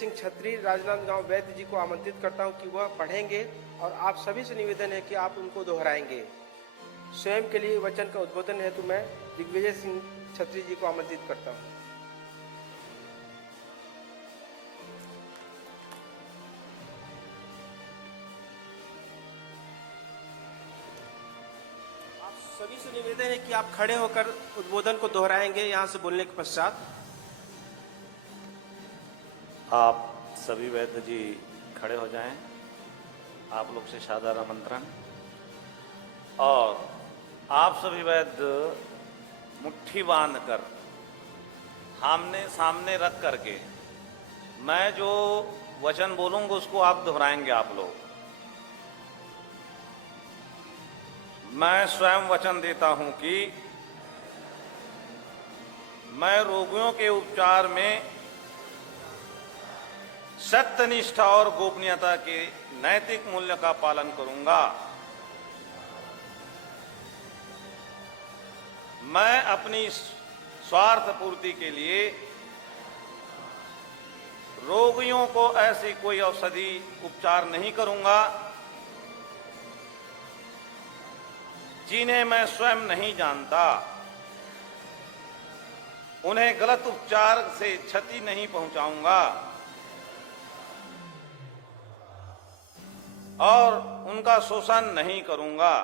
सिंह छत्री राजनांदगांव वैद्य जी को आमंत्रित करता हूं कि वह पढ़ेंगे और आप सभी से निवेदन है कि आप उनको दोहराएंगे। स्वयं के लिए वचन का उद्बोधन हेतु मैं दिग्विजय सिंह छत्री जी को आमंत्रित करता हूं। आप सभी से निवेदन है कि आप खड़े होकर उद्बोधन को दोहराएंगे यहां से बोलने के पश्चात। आप सभी वैद्य जी खड़े हो जाएं। आप लोग से सादर आमंत्रण। और आप सभी वैद्य मुट्ठी बांधकर आमने सामने रख करके मैं जो वचन बोलूंगा उसको आप दोहराएंगे। आप लोग, मैं स्वयं वचन देता हूं कि मैं रोगियों के उपचार में सत्यनिष्ठा और गोपनीयता के नैतिक मूल्य का पालन करूंगा। मैं अपनी स्वार्थ पूर्ति के लिए रोगियों को ऐसी कोई औषधि उपचार नहीं करूंगा जिन्हें मैं स्वयं नहीं जानता। उन्हें गलत उपचार से क्षति नहीं पहुंचाऊंगा और उनका शोषण नहीं करूंगा।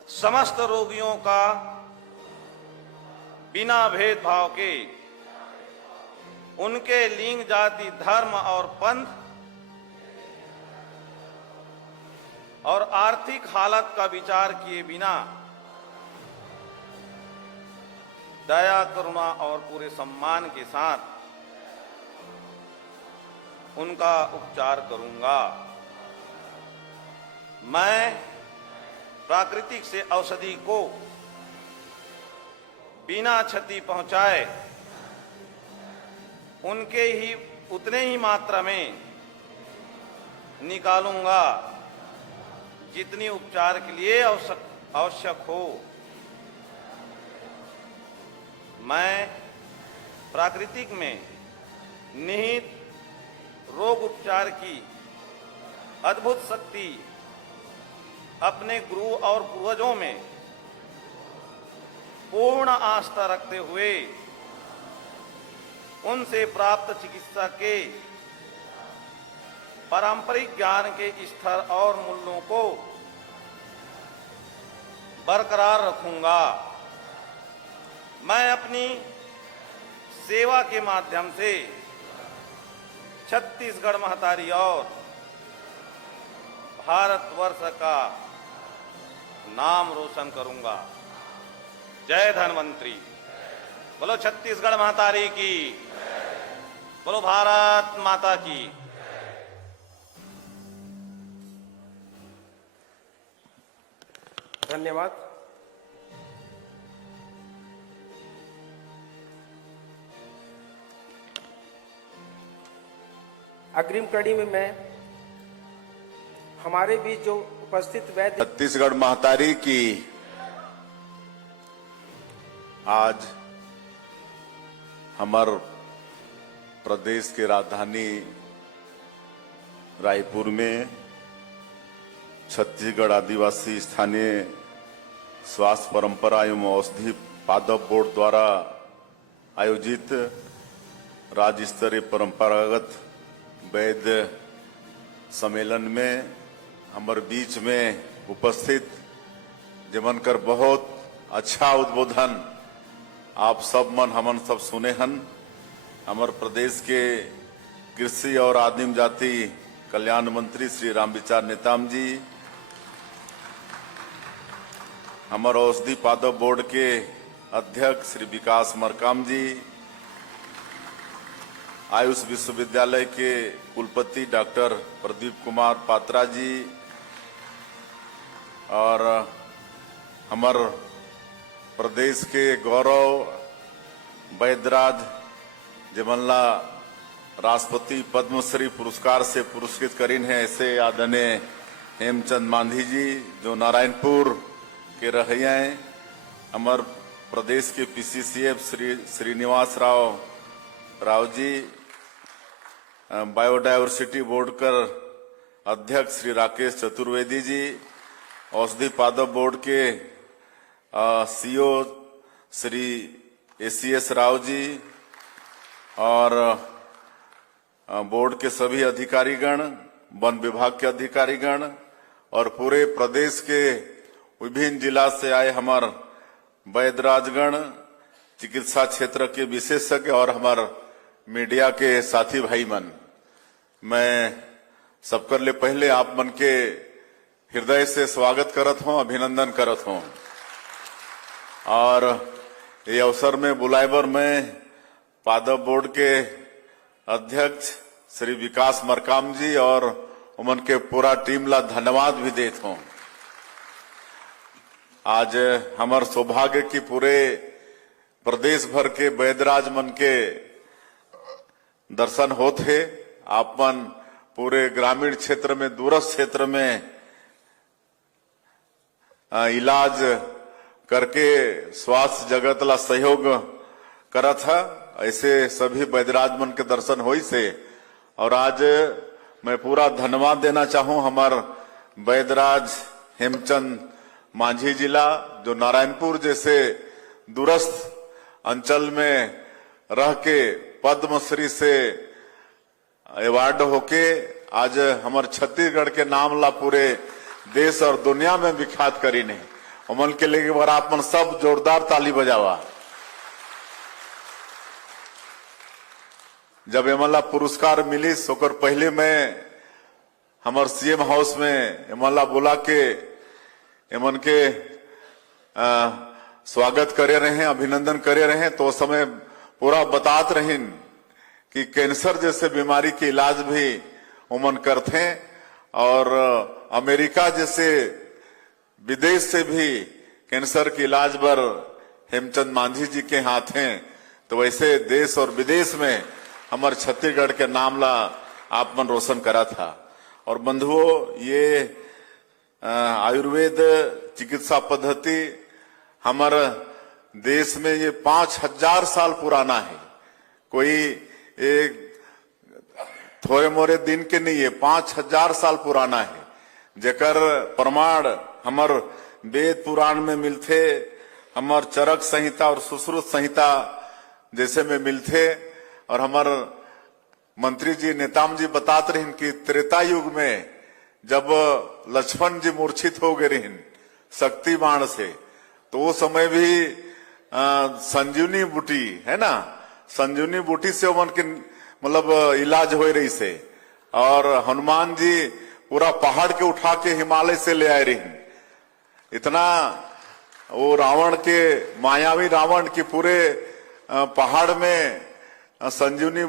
समस्त रोगियों का बिना भेदभाव के उनके लिंग, जाति, धर्म और पंथ और आर्थिक हालत का विचार किए बिना दया, करुणा और पूरे सम्मान के साथ उनका उपचार करूंगा। मैं प्राकृतिक से औषधि को बिना क्षति पहुंचाए उनके ही उतने ही मात्रा में निकालूंगा जितनी उपचार के लिए आवश्यक हो। मैं प्राकृतिक में निहित रोग उपचार की अद्भुत शक्ति अपने गुरु और पूर्वजों में पूर्ण आस्था रखते हुए उनसे प्राप्त चिकित्सा के पारंपरिक ज्ञान के स्तर और मूल्यों को बरकरार रखूंगा। मैं अपनी सेवा के माध्यम से छत्तीसगढ़ महतारी और भारतवर्ष का नाम रोशन करूंगा। जय धन्वंतरी। बोलो छत्तीसगढ़ महतारी की, बोलो भारत माता की। धन्यवाद। अग्रिम कड़ी में मैं हमारे बीच जो उपस्थित वैद्य छत्तीसगढ़ महतारी की आज हमार प्रदेश के राजधानी रायपुर में छत्तीसगढ़ आदिवासी स्थानीय स्वास्थ्य परंपरा एवं औषधि पादप बोर्ड द्वारा आयोजित राज्य स्तरीय परंपरागत वैद्य सम्मेलन में हमारे बीच में उपस्थित जमनकर बहुत अच्छा उद्बोधन आप सब मन हमन सब सुने हन। हमारे प्रदेश के कृषि और आदिम जाति कल्याण मंत्री श्री रामविचार नेताम जी, हमारे औषधि पादप बोर्ड के अध्यक्ष श्री विकास मरकाम जी, आयुष विश्वविद्यालय के कुलपति डॉक्टर प्रदीप कुमार पात्रा जी और हमारे प्रदेश के गौरव वैद्यराज जमनला राष्ट्रपति पद्मश्री पुरस्कार से पुरस्कृत करीन है ऐसे आदरणीय हेमचंद मांझी जी जो नारायणपुर के रहिया हैं। हमारे प्रदेश के PCCF Shri Srinivas Rao Rao ji, biodiversity board का अध्यक्ष श्री राकेश चतुर्वेदी जी, औषधि पादप बोर्ड के सीईओ श्री एसीएस राव जी और बोर्ड के सभी अधिकारीगण, वन विभाग के अधिकारीगण और पूरे प्रदेश के विभिन्न जिला से आए हमारे वैद्यराजगण, चिकित्सा क्षेत्र के विशेषज्ञ और हमारे मीडिया के साथी भाई मन, मैं सबकर ले पहले आप मन के हृदय से स्वागत करत हूं, अभिनंदन करत हूं। और ये अवसर में बुलाएबर में पादप बोर्ड के अध्यक्ष श्री विकास मरकाम जी और उमन के पूरा टीम ला धन्यवाद भी देता हूं। आज हमार सौभाग्य की पूरे प्रदेश भर के वैद्यराज मन के दर्शन होते। आप मन पूरे ग्रामीण क्षेत्र में, दूरस्थ क्षेत्र में इलाज करके स्वास्थ्य जगत ला सहयोग करत है। ऐसे सभी वैद्यराज मन के दर्शन होई से। और आज मैं पूरा धन्यवाद देना चाहूं हमार वैद्यराज हेमचंद मांझी जिला, जो नारायणपुर जैसे दूरस्थ अंचल में रह के पद्मश्री से अवार्ड होके आज हमारे छत्तीसगढ़ के नाम ला पूरे देश और दुनिया में विख्यात करी ने। उमन के लिए बार आप मन सब जोरदार ताली बजावा। जब एमला पुरस्कार मिली सोकर पहले मैं हमारे सीएम हाउस में एमला बोला के एमन के स्वागत करे रहे, अभिनंदन करे रहे, तो उस समय पूरा बतात रहे कि कैंसर जैसे बीमारी के इलाज भी उमन करते और अमेरिका जैसे विदेश से भी कैंसर के इलाज पर हेमचंद मांझी जी के हाथ हैं। तो वैसे देश और विदेश में हमारे छत्तीसगढ़ के नाम ला आप मन रोशन करा था। और बंधुओं, ये आयुर्वेद चिकित्सा पद्धति हमारे देश में ये 5000 साल पुराना है। कोई एक थोड़े मोरे दिन के नहीं है, 5000 साल पुराना है। जेकर प्रमाण हमार वेद पुराण में मिलते, हमार चरक संहिता और सुश्रुत संहिता जैसे में मिलते। और हमार मंत्री जी नेताम जी बताते रहे कि त्रेता युग में जब लक्ष्मण जी मूर्छित हो गए रहे शक्ति बाण से, तो वो समय भी संजीवनी बूटी है ना, संजीवनी बूटी से उमन के मतलब इलाज हो रही से। और हनुमान जी पूरा पहाड़ के उठा के हिमालय से ले आए रही। इतना वो रावण के, मायावी रावण के पूरे पहाड़ में संजीवनी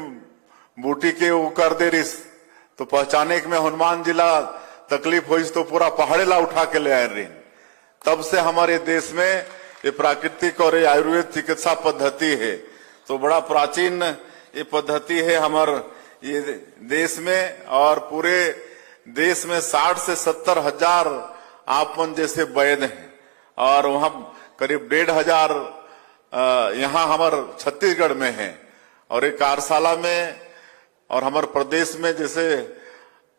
बूटी के वो कर दे रही, तो पहचाने में हनुमान जी ला तकलीफ हुई तो पूरा पहाड़े ला उठा के ले आए रही। तब से हमारे देश में ये प्राकृतिक और ये आयुर्वेद चिकित्सा पद्धति है। तो बड़ा प्राचीन ये पद्धति है हमारे ये देश में। और पूरे देश में 60 से 70 हजार आपन जैसे वैद्य हैं। और वहां करीब 1500 यहाँ हमारे छत्तीसगढ़ में है। और एक कार्यशाला में और हमारे प्रदेश में जैसे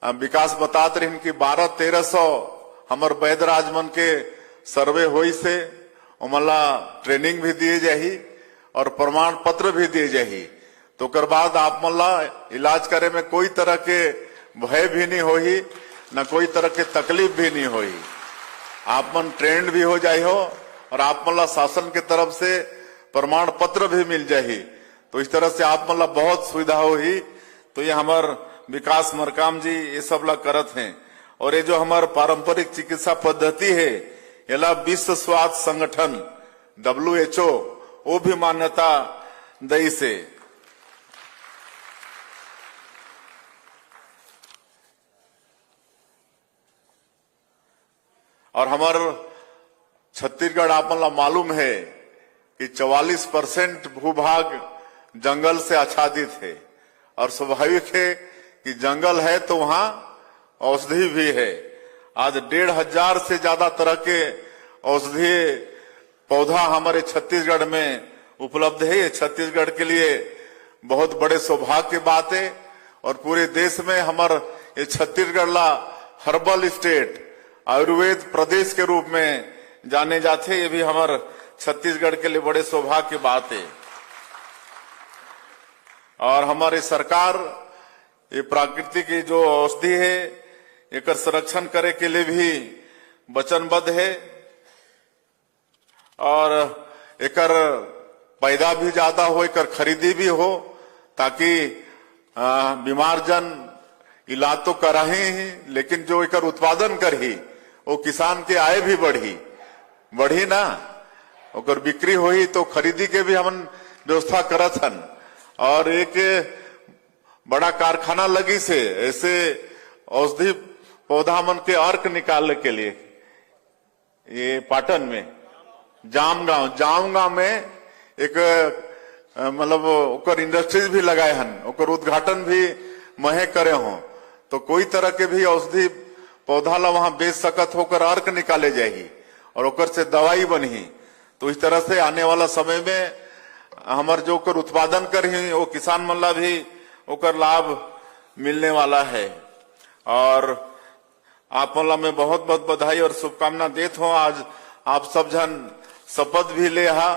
विकास बताते रहे कि 1200-1300 हमारे वैद्यराज मन के सर्वे हुई से उमला ट्रेनिंग भी दिए जाही और प्रमाण पत्र भी दिए जाही। तो कर बाद आप मल्ला इलाज करे में कोई तरह के भय भी नहीं होही, न कोई तरह के तकलीफ भी नहीं होही। आप मन ट्रेंड भी हो जाए हो और आप मल्ला शासन के तरफ से प्रमाण पत्र भी मिल जाही। तो इस तरह से आप मल्ला बहुत सुविधा होही। तो ये हमार विकास मरकाम जी ये सब ला करत हैं। और ये जो हमार पारंपरिक चिकित्सा पद्धति है, ये विश्व स्वास्थ्य संगठन WHO वो भी मान्यता दई से। और हमार छत्तीसगढ़ आपन मालूम है कि 44% भूभाग जंगल से आच्छादित है। और स्वाभाविक है कि जंगल है तो वहां औषधि भी है। आज 1500 से ज्यादा तरह के औषधीय पौधा हमारे छत्तीसगढ़ में उपलब्ध है। छत्तीसगढ़ के लिए बहुत बड़े सौभाग्य की बात है। और पूरे देश में हमार ये छत्तीसगढ़ ला हर्बल स्टेट आयुर्वेद प्रदेश के रूप में जाने जाते, ये भी हमार छत्तीसगढ़ के लिए बड़े सौभाग्य की बात है। और हमारी सरकार ये प्राकृतिक की जो औषधि है एक संरक्षण करे के लिए भी वचनबद्ध है और एकर पैदा भी ज्यादा हो, एकर खरीदी भी हो, ताकि बीमार जन इलाज तो करा ही, लेकिन जो एकर उत्पादन करही वो किसान के आय भी बढ़ी ना, ओकर बिक्री होही तो खरीदी के भी हम व्यवस्था करत हन। और एक बड़ा कारखाना लगी से ऐसे औषधि पौधा मन के अर्क निकालने के लिए ये पाटन में जामगांव में एक मतलब ओकर इंडस्ट्रीज भी लगाए हन, ओकर उद्घाटन भी महे करे हो, तो कोई तरह के भी औषधि पौधा ला वहां बेच सकत होकर अर्क निकाले जाएगी और ओकर से दवाई बनी। तो इस तरह से आने वाला समय में हमार जो ओकर उत्पादन करही वो किसान मन ला भी ओकर लाभ मिलने वाला है। और आप मन ला मैं बहुत बहुत बधाई और शुभकामना देत हूँ। आज आप सब जन शपथ भी ले हा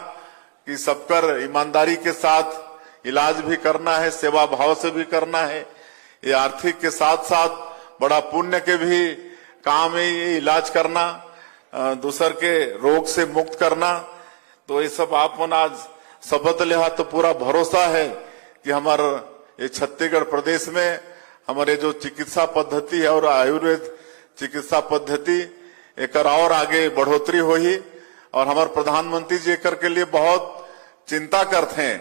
कि सबकर ईमानदारी के साथ इलाज भी करना है, सेवा भाव से भी करना है। ये आर्थिक के साथ साथ बड़ा पुण्य के भी काम है ये इलाज करना, दूसर के रोग से मुक्त करना। तो ये सब आप मन आज शपथ ले हा तो पूरा भरोसा है कि हमारे ये छत्तीसगढ़ प्रदेश में हमारे जो चिकित्सा पद्धति है और आयुर्वेद चिकित्सा पद्धति एक और आगे बढ़ोतरी होगी। और हमारे प्रधानमंत्री जी एक के लिए बहुत चिंता करते हैं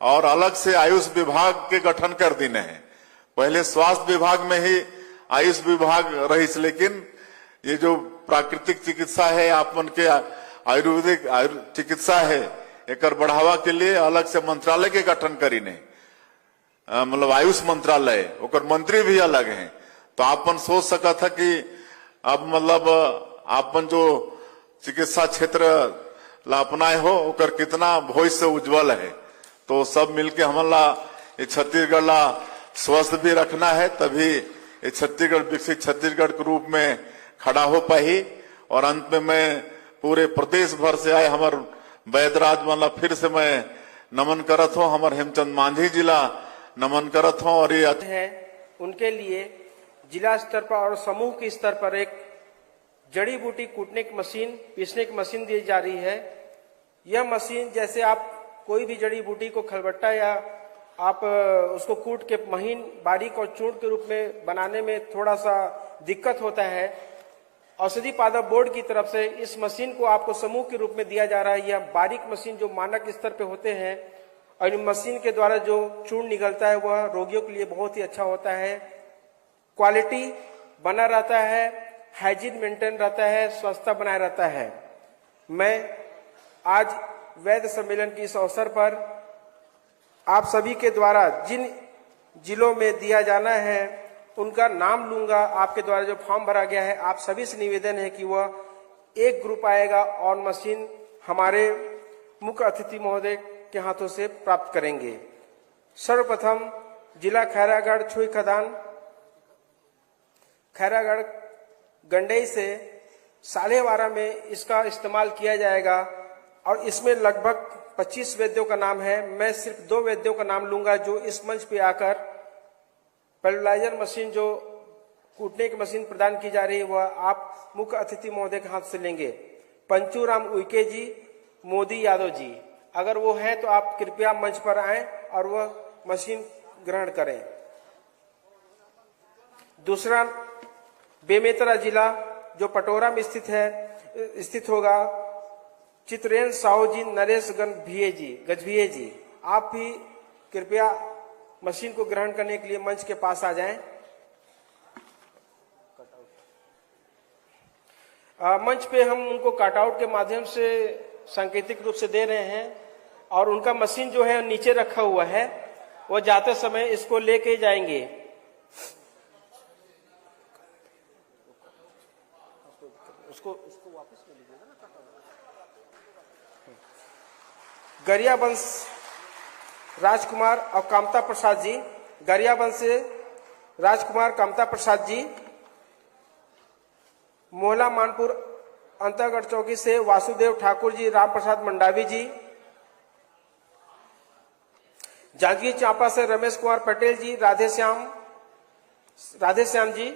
और अलग से आयुष विभाग के गठन कर देने हैं। पहले स्वास्थ्य विभाग में ही आयुष विभाग रही, लेकिन ये जो प्राकृतिक चिकित्सा है आप मन के आयुर्वेदिक चिकित्सा है एक बढ़ावा के लिए अलग से मंत्रालय के गठन करीने, मतलब आयुष मंत्रालय, ओकर मंत्री भी अलग हैं। तो आपन सोच सका था कि अब मतलब आपन जो चिकित्सा क्षेत्र ला अपनाए हो ओकर कितना भविष्य उज्जवल है। तो सब मिलके हमला ये छत्तीसगढ़ ला स्वस्थ भी रखना है, तभी ये छत्तीसगढ़ विकसित छत्तीसगढ़ के रूप में खड़ा हो पाई। और अंत में मैं पूरे प्रदेश भर से आए हमार वैदराज वाला फिर से मैं नमन करत हूँ, हमार हेमचंद मांझी जिला नमन करत हूँ। और ये है उनके लिए जिला स्तर पर और समूह के स्तर पर एक जड़ी बूटी कूटने की मशीन, पीसने की मशीन दी जा रही है। यह मशीन जैसे आप कोई भी जड़ी बूटी को खलबट्टा या आप उसको कूट के महीन बारीक और चूर्ण के रूप में बनाने में थोड़ा सा दिक्कत होता है, औषधि पादप बोर्ड की तरफ से इस मशीन को आपको समूह के रूप में दिया जा रहा है। यह बारीक मशीन जो मानक स्तर पे होते हैं और इन मशीन के द्वारा जो चूर्ण निकलता है वह रोगियों के लिए बहुत ही अच्छा होता है। क्वालिटी बना रहता है, हाइजीन मेंटेन रहता है, स्वच्छता बनाए रहता है। मैं आज वैद्य सम्मेलन के इस अवसर पर आप सभी के द्वारा जिन जिलों में दिया जाना है उनका नाम लूंगा। आपके द्वारा जो फॉर्म भरा गया है, आप सभी से निवेदन है कि वह एक ग्रुप आएगा और मशीन हमारे मुख्य अतिथि महोदय के हाथों से प्राप्त करेंगे। सर्वप्रथम जिला खैरागढ़ छुई खदान खैरागढ़ गंडई से 12:30 में इसका इस्तेमाल किया जाएगा और इसमें लगभग 25 वैद्यों का नाम है। मैं सिर्फ 2 वैद्यों का नाम लूंगा जो इस मंच पे आकर पल्वराइजर मशीन जो कूटने की मशीन प्रदान की जा रही है वह आप मुख्य अतिथि महोदय के हाथ से लेंगे। पंचूराम उइके जी, मोदी यादव जी, अगर वो हैं तो आप कृपया मंच पर आएं और वह मशीन ग्रहण करें। दूसरा बेमेतरा जिला जो पटोरा में स्थित होगा, चित्रेन साहू जी, नरेश गजभिये जी, आप भी कृपया मशीन को ग्रहण करने के लिए मंच के पास आ जाएं। मंच पे हम उनको कटआउट के माध्यम से सांकेतिक रूप से दे रहे हैं और उनका मशीन जो है नीचे रखा हुआ है, वो जाते समय इसको लेके जाएंगे। उसको वापस ले लीजिएगा ना। गरियाबंश राजकुमार और कामता प्रसाद जी, गरियाबंद से राजकुमार कामता प्रसाद जी, मोहला मानपुर अंतरगढ़ चौकी से वासुदेव ठाकुर जी, राम प्रसाद मंडावी जी, जांजगीर चांपा से रमेश कुमार पटेल जी, राधेश्याम जी,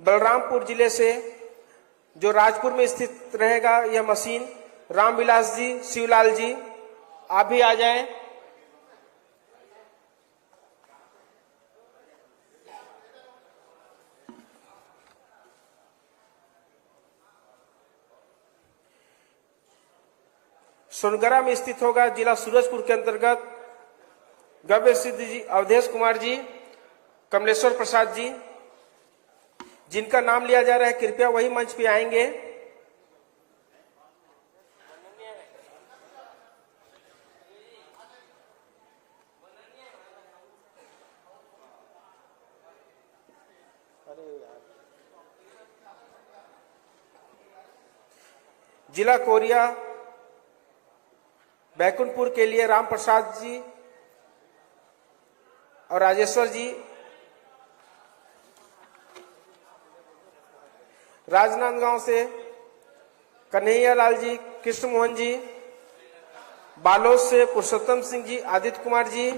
बलरामपुर जिले से जो राजपुर में स्थित रहेगा यह मशीन, रामविलास जी, शिवलाल जी, आप भी आ जाएं। सोनगरा में स्थित होगा जिला सूरजपुर के अंतर्गत गव्य सिद्ध जी, अवधेश कुमार जी, कमलेश्वर प्रसाद जी, जिनका नाम लिया जा रहा है कृपया वही मंच पे आएंगे। जिला कोरिया बैकुंठपुर के लिए राम प्रसाद जी और राजेश्वर जी, राजनांदगांव से कन्हैया लाल जी, कृष्ण मोहन जी, बालोद से पुरुषोत्तम सिंह जी, आदित्य कुमार जी,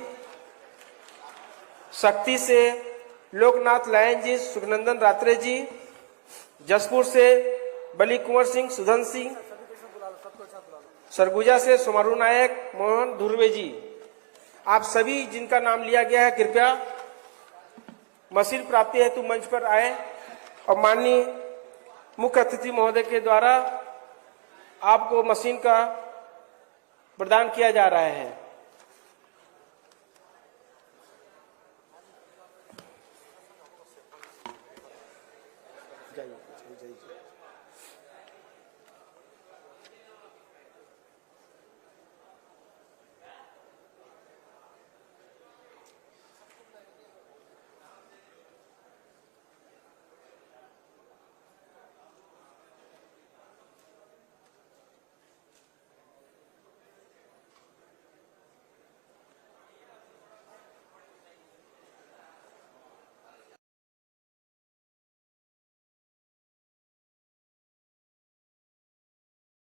शक्ति से लोकनाथ लायन जी, सुखनंदन रात्रे जी, जसपुर से बली कुंवर सिंह, सुधन सिंह, सरगुजा से सोमारू नायक, मोहन धुर्वे जी, आप सभी जिनका नाम लिया गया है कृपया मशीन प्राप्ति हेतु मंच पर आए और माननीय मुख्य अतिथि महोदय के द्वारा आपको मशीन का प्रदान किया जा रहा है। जाइए।